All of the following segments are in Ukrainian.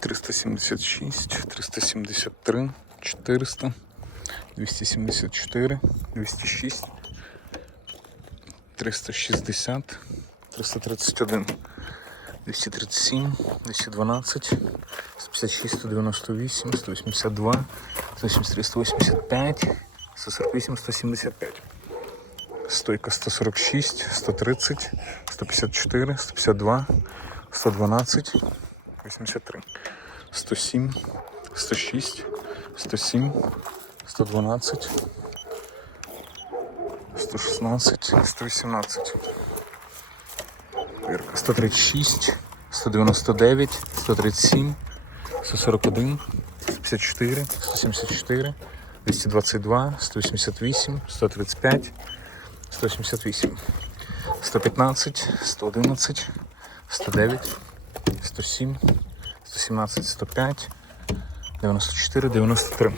376, 373, 400, 274, 206, 360, 331, 237, 212, 156, 198, 182, 183, 185, 148, 175. Стойка 146, 130, 154, 152, 112, 83, 107, 106, 107, 112, 116, 118. Вірка. 136, 199, 137, 141, 154, 174, 222, 188, 135, 188, 115, 111, 109, 107, 117, 105, 94, 93.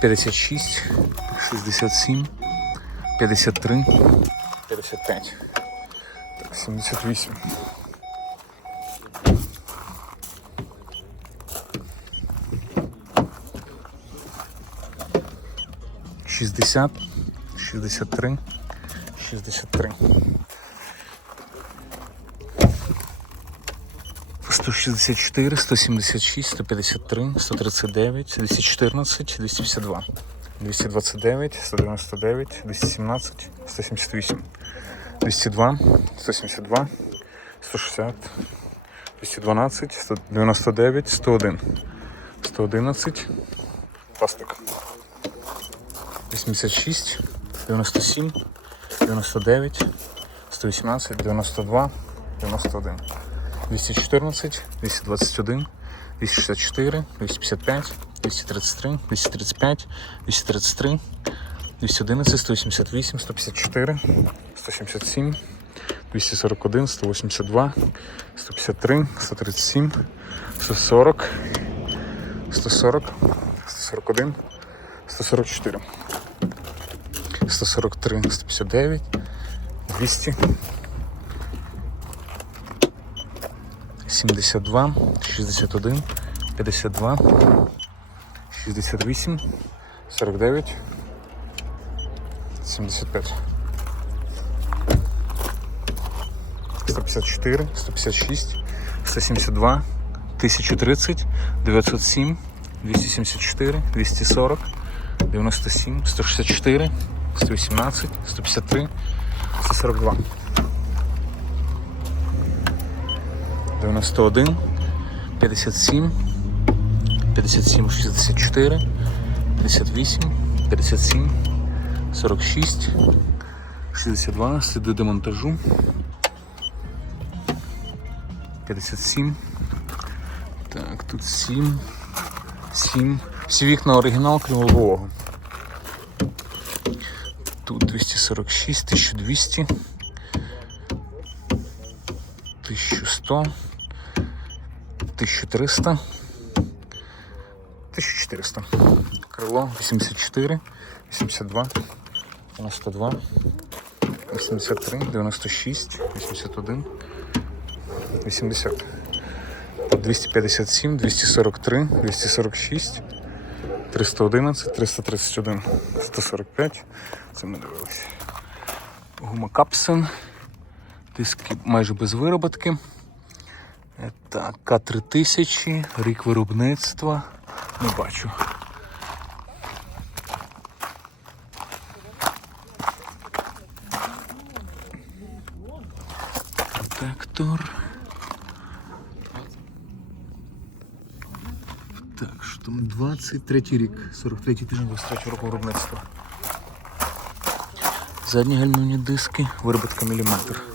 П'ятдесят шість, шістдесят сім, п'ятдесят три, п'ятдесят п'ять. Сімдесят вісім. Шістдесят, шістдесят три, шістдесят три. 164, 176, 153, 139, 214, 252, 229, 199, 217, 178, 202, 172, 160, 212, 199, 101, 111, пластик, 86, 97, 99, 118, 92, 91. 214, 221, 264, 255, 233, 235, 233, 211, 188, 154, 177, 241, 182, 153, 137, 140, 140, 141, 144, 143, 159, 200, 72, 61, 52, 68, 49, 75. 154, 156, 172, 1030, 907, 274, 240, 97, 164, 118, 153, 142. 91, 57, 57, 64, 58, 57, 46, 62, сліди демонтажу, 57, так, тут 7, 7, всі вікна оригінал, крім лобового. Тут 246, 1200, 1100, 1300, 1400. Крило 84, 82, 92, 83, 96, 81, 80. По 257, 243, 246, 311, 331, 145. Це ми дивилися. Гума Капсен. Майже без вироботки. Е, Так, К3000, рік виробництва. Не бачу. Протектор. Так, що там 23 рік, 43 тиждень 23 року виробництва. Задні гальмівні диски, виробітка міліметр.